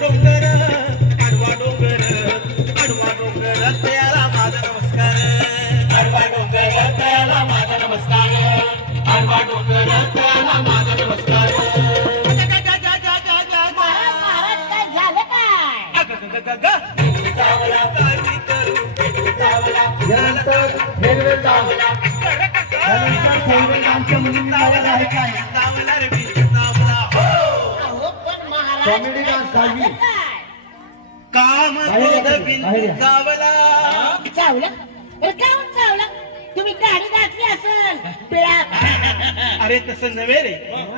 डोंगर आडवा डोंगर आडवा डोंगर त्याला माझा नमस्कार आडवा डोंगर त्याला माझा नमस्कार आडवा डोंगर त्याला माझा नमस्कार महाराज काय झालं काय यानंतर फेरवेल चावला यानंतर फेरवेल आमच्या मुलींनी लावला आहे काय अहो पण महाराज कॉमेडी डान्स झाली काय काम क्रोध बिंदू चावला चावलं अरे काहून चावलं तुम्ही गाडी घातली असेल बिळात अरे तसं नव्हे रे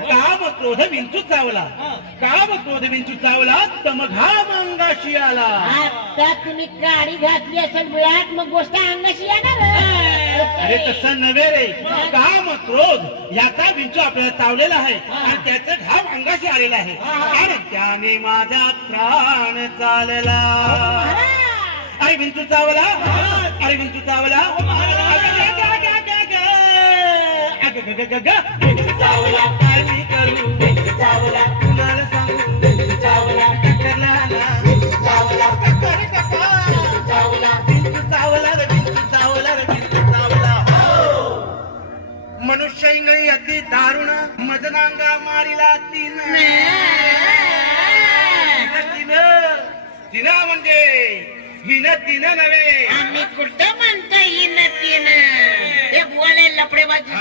काम क्रोध विंचू चावला काम क्रोध विंचू चावला तम घाम अंगाशी आला आता तुम्ही गाडी घातली असेल बिळात मग गोष्ट अंगाशी येणार अरे तसं नव्हे रे काम क्रोध याचा विंचू आपल्याला चावलेला आहे आणि त्याचं घाम अंगाशी आलेला आहे आणि त्याने माझा प्राण चालला अरे विंचू चावला अरे विंचू चावला चावला काय मी करू चावला कुणाला सांगू चावला चावला चावला रे विंचू चावला रे विंचू चावला मनुष्य इंगळी अति दारुण मजनांगा मारिला तीन तिन म्हणजे हिन तिन नव्हे आम्ही कुठं म्हणता येईन तीन हे बोलायला लपडेबाजी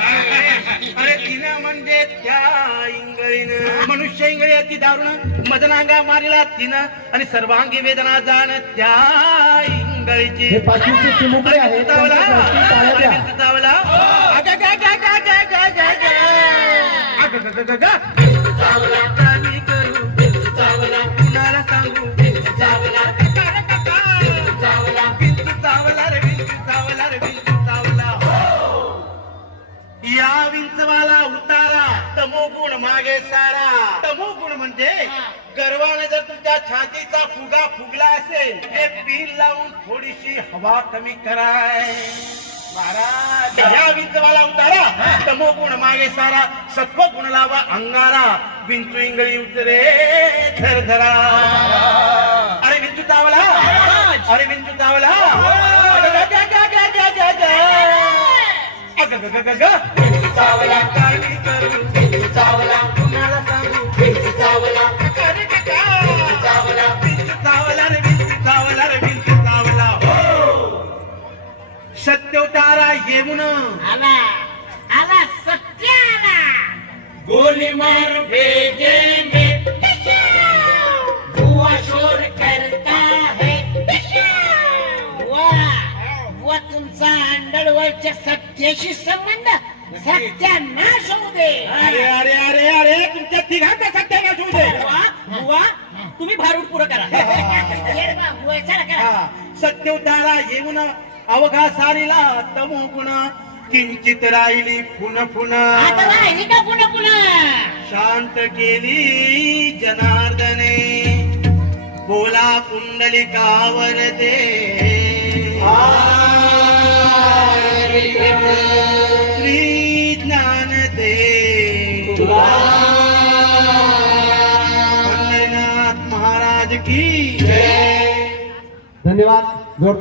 अरे तिन म्हणजे त्या इंगळीनं मनुष्य इंगळी अति दारुण मदनांगा मारिला तिनं आणि सर्वांगी वेदना जाण त्या इंगळीची हे पाचवीचे चिमुकले आहेत चावला त्यांच्या टाळ्या द्या. चावला चावला काय मी करू चावला कुणाला सांगू चावला चावला बिंदू चावला रे बिंदू चावला रे बिंदू चावला या विंचवाला उतारा तमोगुण मागे सारा तमोगुण म्हणजे गर्वाने जर तुमच्या छातीचा फुगा फुगला असेल हे पील लावून थोडीशी हवा कमी कराय महाराज या विंचवाला उतारा तमोगुण मागे सारा सत्व गुण लावा अंगारा विंचू इंगळी उतरे धरधरा अरे विंचू चावला अरे विंचू चावला चावला काय मी करू चावला कुणाला सांगू चावला चावला विंचू चावला रे विंचू चावला रे विंचू चावला सत्योतारा येऊन आला आला सत्य आला गोली मार भेजेंगे बुआ शोर करता है बुआ तुमचा अंडरवर्ल्डच्या सत्याशी संबंध सत्यानाश होऊ दे अरे अरे अरे अरे तुमच्या तिघांचा सत्यानाश होऊ दे बुवा तुम्ही भारूड पुरं करा येडबा, बुआ, चला करा. सत्योतारा येऊन अवघा सारीला तमोगुण किंचित राहिली पुन आता पुन्हा राहिली का पुन्हा पुन्हा शांत केली जनार्दने बोला कुंडलिकावर दे श्री ज्ञान दे पंढरीनाथ महाराज की धन्यवाद जोरदार